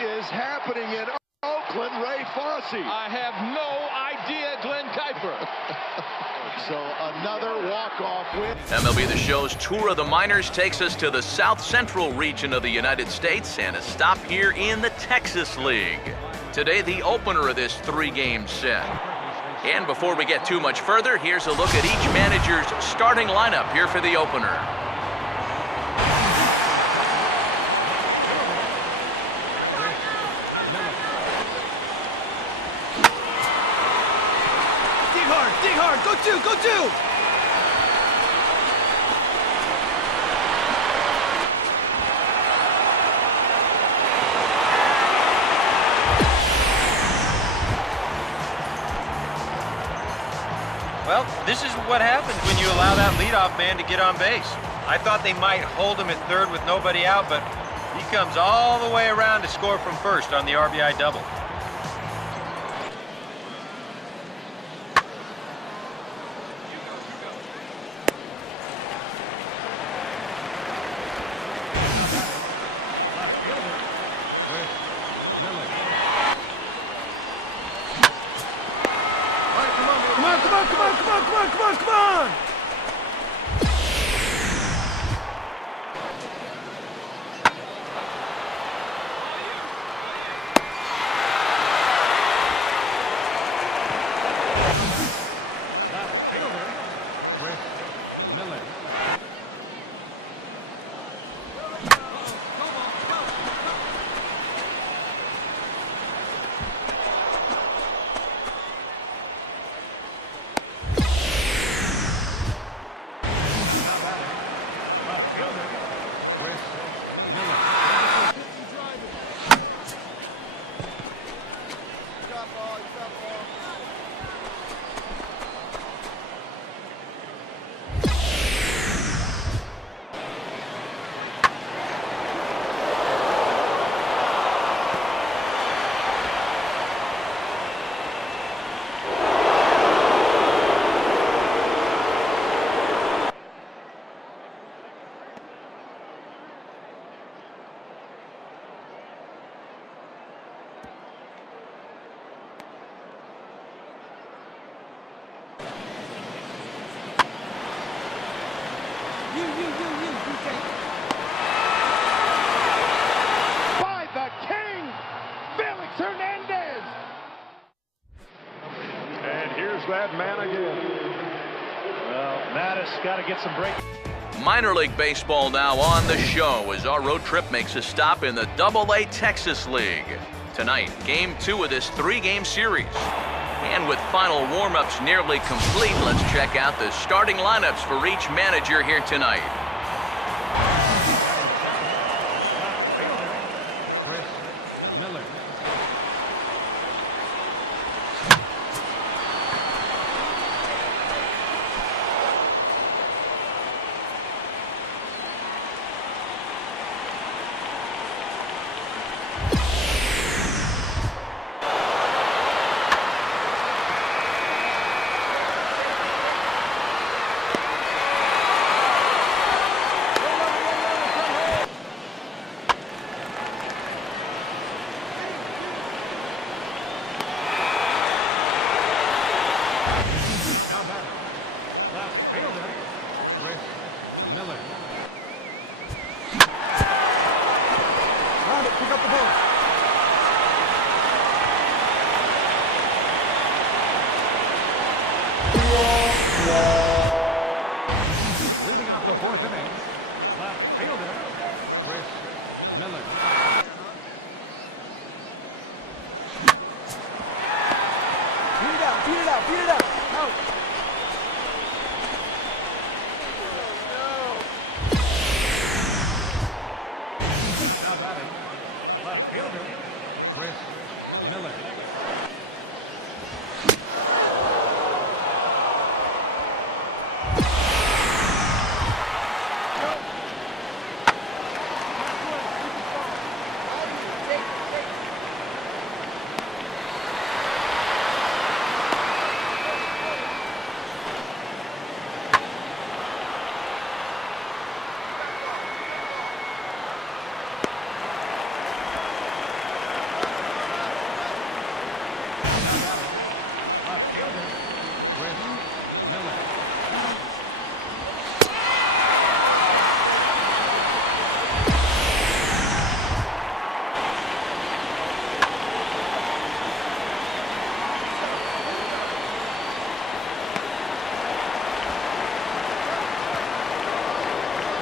is happening in Oakland, Ray Fosse? I have no idea, Glenn Kuiper. So another walk-off win. MLB The Show's tour of the minors takes us to the South Central region of the United States and a stop here in the Texas League. Today, the opener of this three-game set. And before we get too much further, here's a look at each manager's starting lineup here for the opener. Dig hard, go two, go two! Well, this is what happens when you allow that leadoff man to get on base. I thought they might hold him at third with nobody out, but he comes all the way around to score from first on the RBI double. Come on! By the king, Felix Hernandez. And here's that man again. Well, Mattis got to get some break. Minor League Baseball now on the show as our road trip makes a stop in the AA Texas League. Tonight, Game 2 of this three-game series. And with final warm-ups nearly complete, let's check out the starting lineups for each manager here tonight.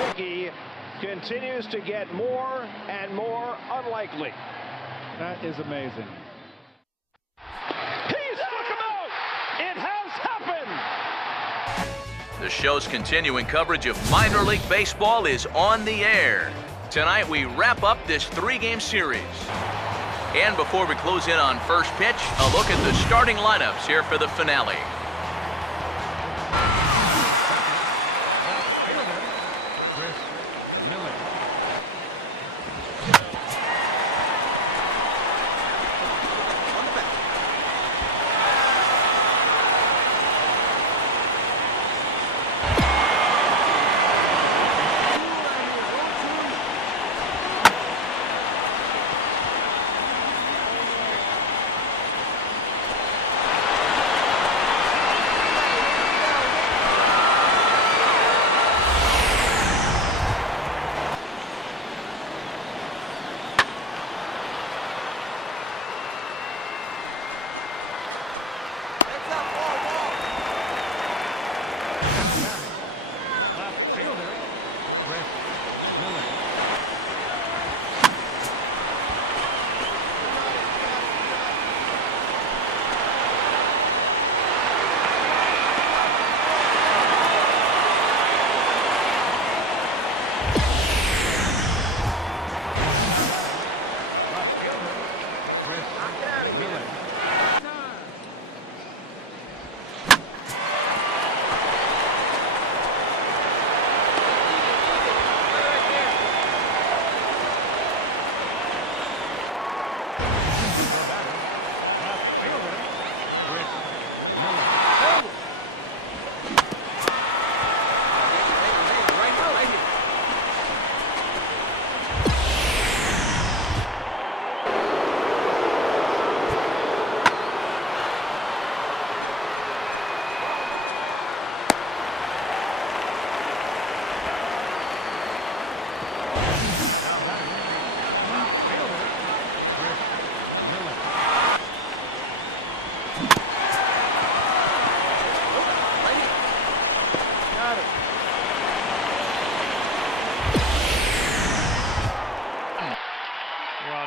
Dickey continues to get more and more unlikely. That is amazing. He struck him out! It has happened! The show's continuing coverage of minor league baseball is on the air. Tonight we wrap up this 3-game series. And before we close in on first pitch, a look at the starting lineups here for the finale.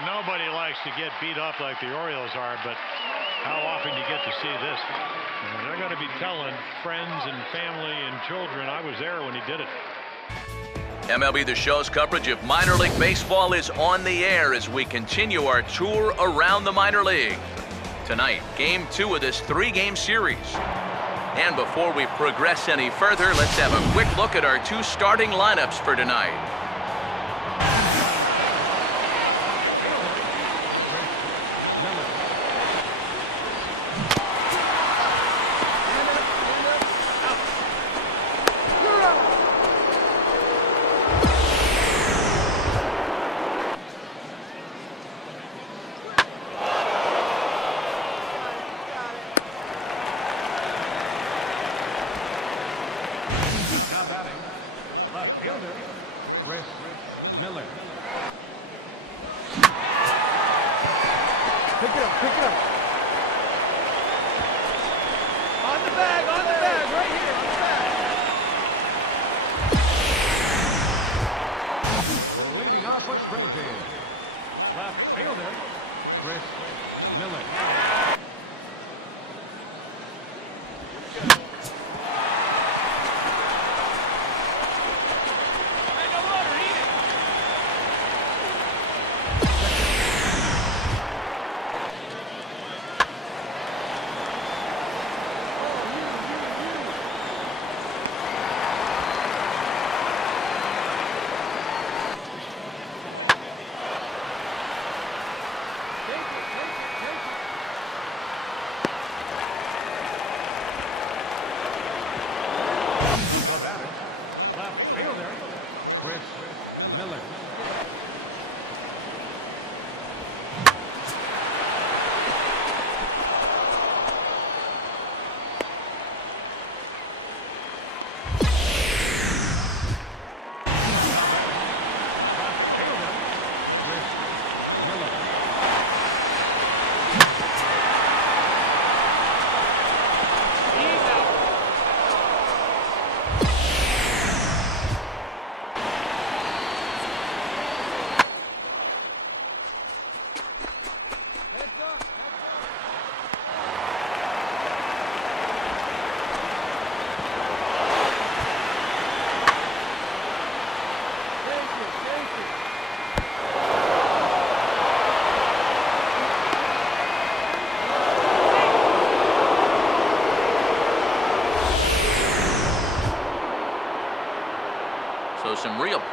Nobody likes to get beat up like the Orioles are, but how often do you get to see this? And they're going to be telling friends and family and children, I was there when he did it. MLB The Show's coverage of minor league baseball is on the air as we continue our tour around the minor league. Tonight, Game 2 of this 3-game series. And before we progress any further, let's have a quick look at our 2 starting lineups for tonight. Springfield. Left fielder, Chris Miller.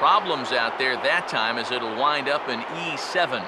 problems out there that time as it'll wind up in E7.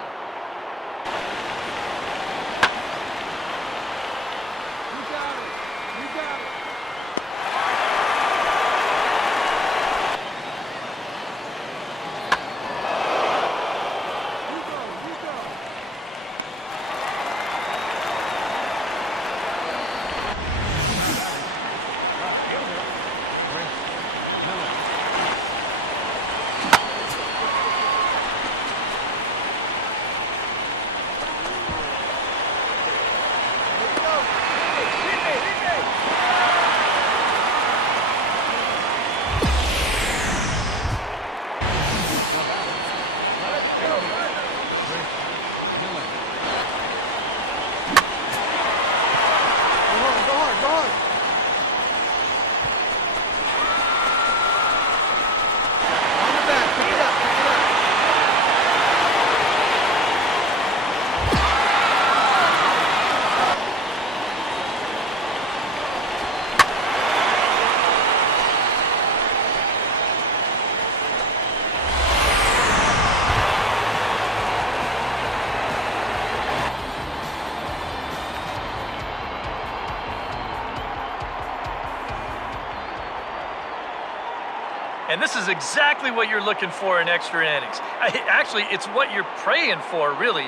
And this is exactly what you're looking for in extra innings. Actually, it's what you're praying for, really.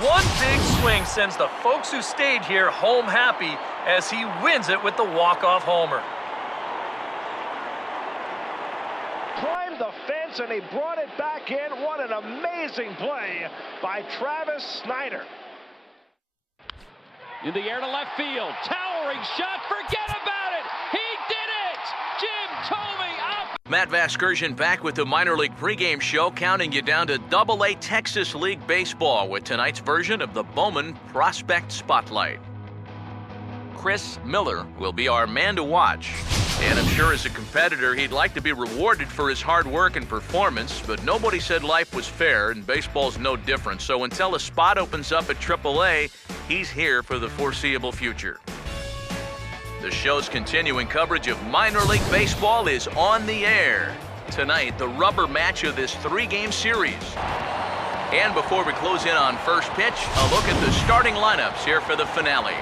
One big swing sends the folks who stayed here home happy as he wins it with the walk-off homer. Climbed the fence and he brought it back in. What an amazing play by Travis Snyder. In the air to left field. Towering shot. Forget about it. He did it. Jim Thome up. Matt Vasgersian back with the minor league pregame show, counting you down to AA Texas League Baseball with tonight's version of the Bowman Prospect Spotlight. Chris Miller will be our man to watch. And I'm sure as a competitor, he'd like to be rewarded for his hard work and performance, but nobody said life was fair, and baseball's no different. So until a spot opens up at AAA, he's here for the foreseeable future. The show's continuing coverage of minor league baseball is on the air. Tonight, the rubber match of this three-game series. And before we close in on first pitch, a look at the starting lineups here for the finale.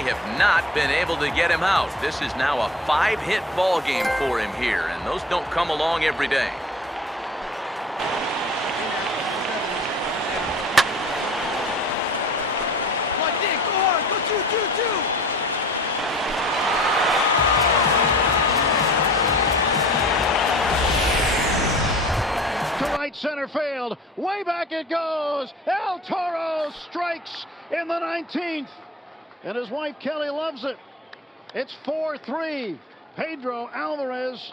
they have not been able to get him out. This is now a 5-hit ball game for him here, and those don't come along every day. Center field, way back it goes. El Toro strikes in the 19th, and his wife Kelly loves it. It's 4-3. Pedro Alvarez